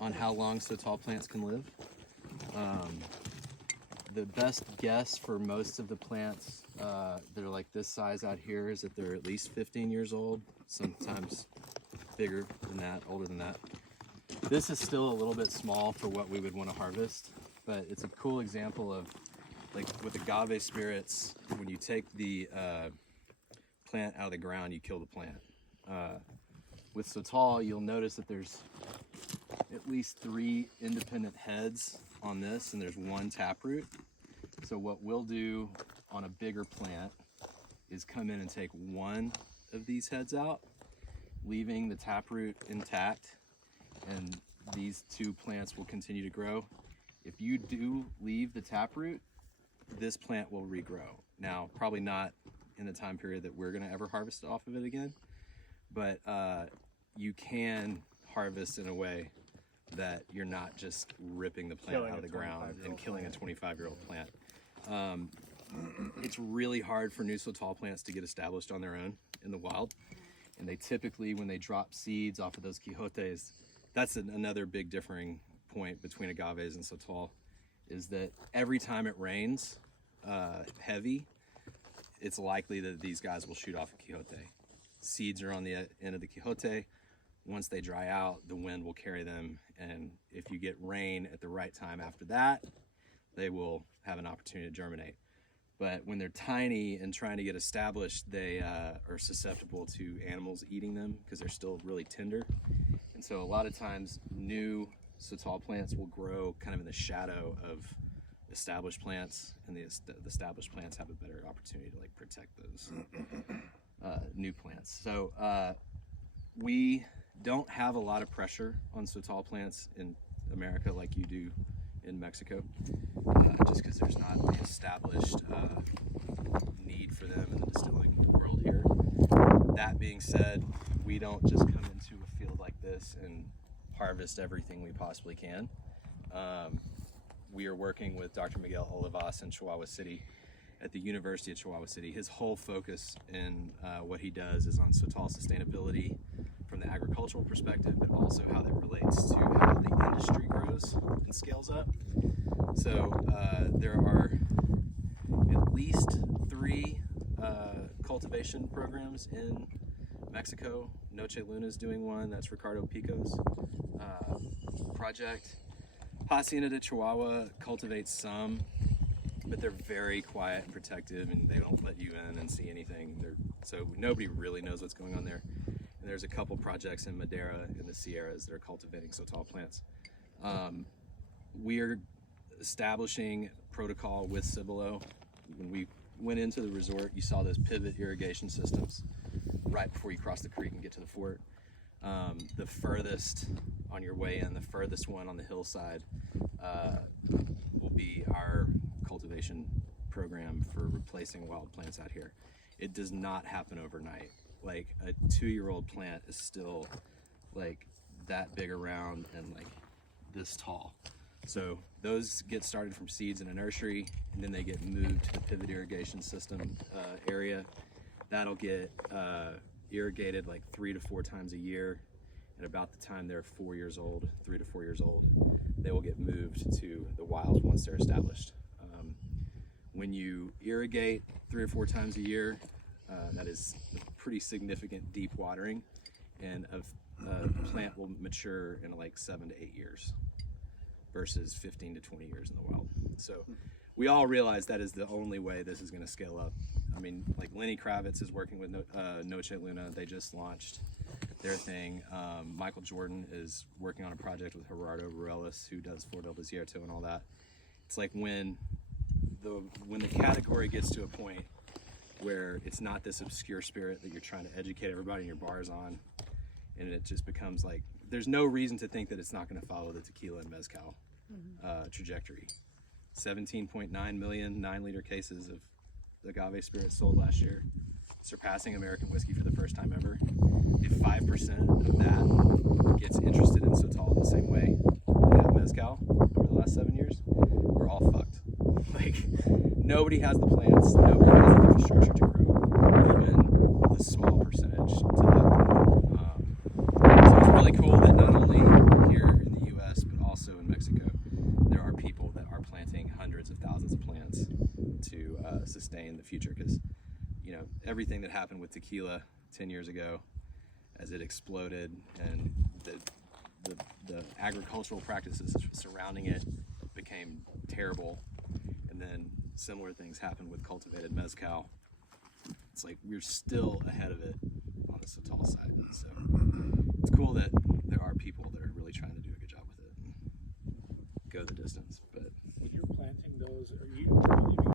on how long Sotol plants can live. The best guess for most of the plants that are like this size out here is that they're at least 15 years old, sometimes bigger than that, older than that. This is still a little bit small for what we would want to harvest, but it's a cool example of, like with agave spirits, when you take the plant out of the ground, you kill the plant. With Sotol, you'll notice that there's at least 3 independent heads on this, and there's 1 taproot. So what we'll do on a bigger plant is come in and take 1 of these heads out, leaving the taproot intact, and these 2 plants will continue to grow. If you do leave the taproot, this plant will regrow. Now, probably not in the time period that we're gonna ever harvest off of it again, but you can harvest in a way that you're not just ripping the plant out of the ground and killing a 25-year-old plant. It's really hard for new Sotol plants to get established on their own in the wild. And they typically, when they drop seeds off of those quixotes, that's another big differing point between agaves and Sotol, is that every time it rains heavy, it's likely that these guys will shoot off a quixote. Seeds are on the end of the quixote. Once they dry out, the wind will carry them, and if you get rain at the right time after that, they will have an opportunity to germinate. But when they're tiny and trying to get established, they are susceptible to animals eating them because they're still really tender. And so a lot of times new Sotol plants will grow kind of in the shadow of established plants, and the established plants have a better opportunity to like protect those new plants. So we don't have a lot of pressure on Sotol plants in America like you do in Mexico, just because there's not the established need for them in the distilling world here. That being said, we don't just come into a field like this and harvest everything we possibly can. We are working with Dr. Miguel Olivas in Chihuahua City at the University of Chihuahua City. His whole focus in what he does is on Sotol sustainability from the agricultural perspective, but also how that relates to how the industry grows and scales up. So there are at least 3 cultivation programs in Mexico. Noche Luna is doing one. That's Ricardo Pico's project. Hacienda de Chihuahua cultivates some, but they're very quiet and protective, and they don't let you in and see anything. So nobody really knows what's going on there. And there's a couple projects in Madera in the Sierras that are cultivating Sotol plants. We're establishing protocol with Cibolo. When we went into the resort, you saw those pivot irrigation systems right before you cross the creek and get to the fort. The furthest on your way in, the furthest one on the hillside, will be our cultivation program for replacing wild plants out here. It does not happen overnight. Like a 2-year-old plant is still like that big around and like this tall. So those get started from seeds in a nursery, and then they get moved to the pivot irrigation system area. That'll get irrigated like 3 to 4 times a year. And about the time they're 4 years old, 3 to 4 years old, they will get moved to the wild once they're established. When you irrigate 3 or 4 times a year, that is a pretty significant deep watering, and a plant will mature in like 7 to 8 years versus 15 to 20 years in the wild. So we all realize that is the only way this is going to scale up. I mean, like Lenny Kravitz is working with Noche Luna. They just launched their thing. Michael Jordan is working on a project with Gerardo Ruelas, who does Flor del Desierto and all that. It's like when the category gets to a point where it's not this obscure spirit that you're trying to educate everybody in your bars on, and it just becomes like, there's no reason to think that it's not going to follow the tequila and mezcal trajectory. 17.9 million 9-liter cases of agave spirit sold last year, surpassing American whiskey for the first time ever. If 5% of that gets interested in Sotol the same way they have mezcal over the last 7 years, we're all fucked. Like, nobody has the plants, nobody has the infrastructure to grow even a small percentage to that. So it's really cool that not only here in the U.S. everything that happened with tequila 10 years ago, as it exploded, and the agricultural practices surrounding it became terrible, and then similar things happened with cultivated mezcal. It's like we're still ahead of it on the Sotol side. So it's cool that there are people that are really trying to do a good job with it and go the distance. But when you're planting those, are you